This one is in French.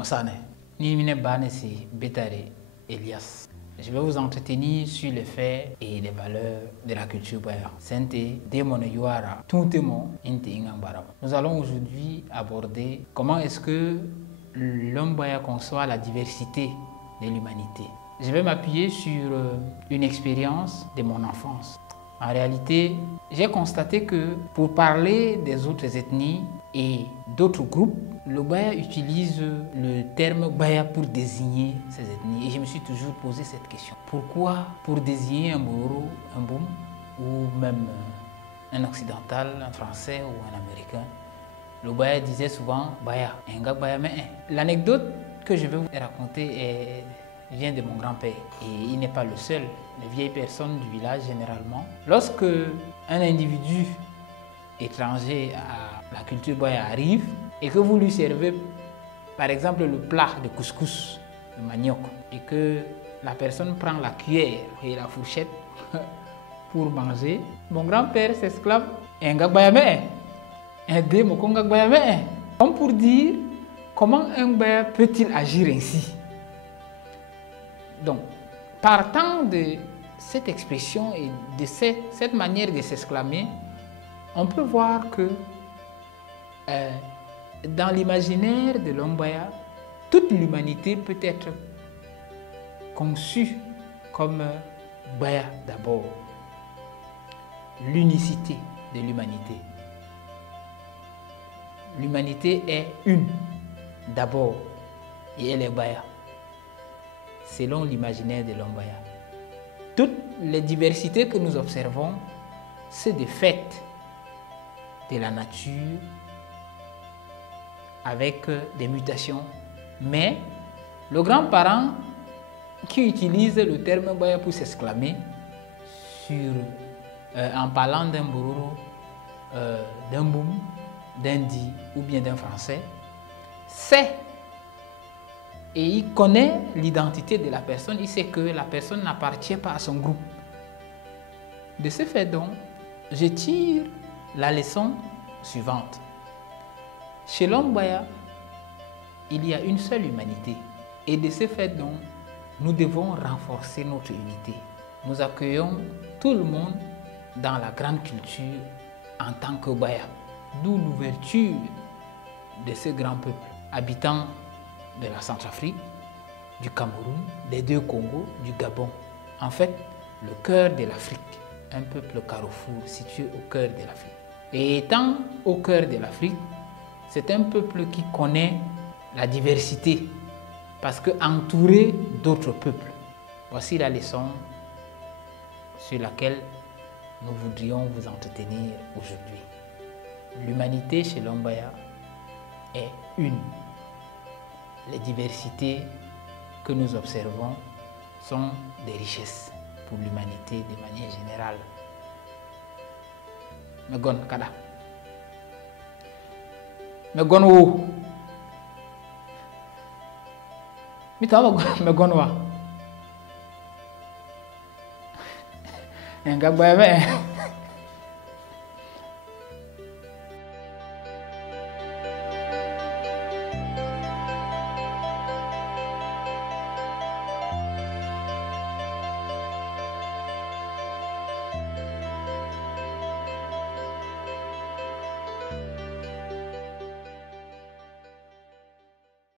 Masane, Nimine Banesi Betare Elias. Je vais vous entretenir sur les faits et les valeurs de la culture baya. Sente Demone Yuara, Tuntemo, Inte Ingambara. Nous allons aujourd'hui aborder comment est-ce que l'homme baya conçoit la diversité de l'humanité. Je vais m'appuyer sur une expérience de mon enfance. En réalité, j'ai constaté que pour parler des autres ethnies et d'autres groupes, le baya utilise le terme baya pour désigner ces ethnies. Et je me suis toujours posé cette question. Pourquoi pour désigner un Moro, un Boum, ou même un occidental, un français ou un américain, le baya disait souvent baya, un gars baya mais un. L'anecdote que je vais vous raconter vient de mon grand-père. Et il n'est pas le seul. Les vieilles personnes du village, généralement, lorsque un individu étranger à la culture baya arrive et que vous lui servez, par exemple, le plat de couscous, de manioc, et que la personne prend la cuillère et la fourchette pour manger, mon grand-père s'exclame « Un gagbayame, un démo qu'on gagbayame ». Comme pour dire comment un baya peut-il agir ainsi. Donc, partant de cette expression et de cette manière de s'exclamer, on peut voir que dans l'imaginaire de l'homme baya, toute l'humanité peut être conçue comme baya d'abord. L'unicité de l'humanité. L'humanité est une d'abord et elle est baya, selon l'imaginaire de l'homme baya. Toutes les diversités que nous observons, c'est des faits de la nature avec des mutations. Mais le grand-parent qui utilise le terme baya pour s'exclamer en parlant d'un Bororo, d'un Boum, d'un Di ou bien d'un Français, sait et il connaît l'identité de la personne, il sait que la personne n'appartient pas à son groupe. De ce fait donc, je tire la leçon suivante. Chez l'homme baya, il y a une seule humanité. Et de ce fait donc, nous devons renforcer notre unité. Nous accueillons tout le monde dans la grande culture en tant que baya. D'où l'ouverture de ce grand peuple habitant de la Centrafrique, du Cameroun, des deux Congos, du Gabon. En fait, le cœur de l'Afrique, un peuple carrefour situé au cœur de l'Afrique. Et étant au cœur de l'Afrique, c'est un peuple qui connaît la diversité parce qu'entouré d'autres peuples. Voici la leçon sur laquelle nous voudrions vous entretenir aujourd'hui. L'humanité chez l'homme baya est une. Les diversités que nous observons sont des richesses pour l'humanité de manière générale. Megon kada. Megon wo. Mitawa megon wa. Enggak bae.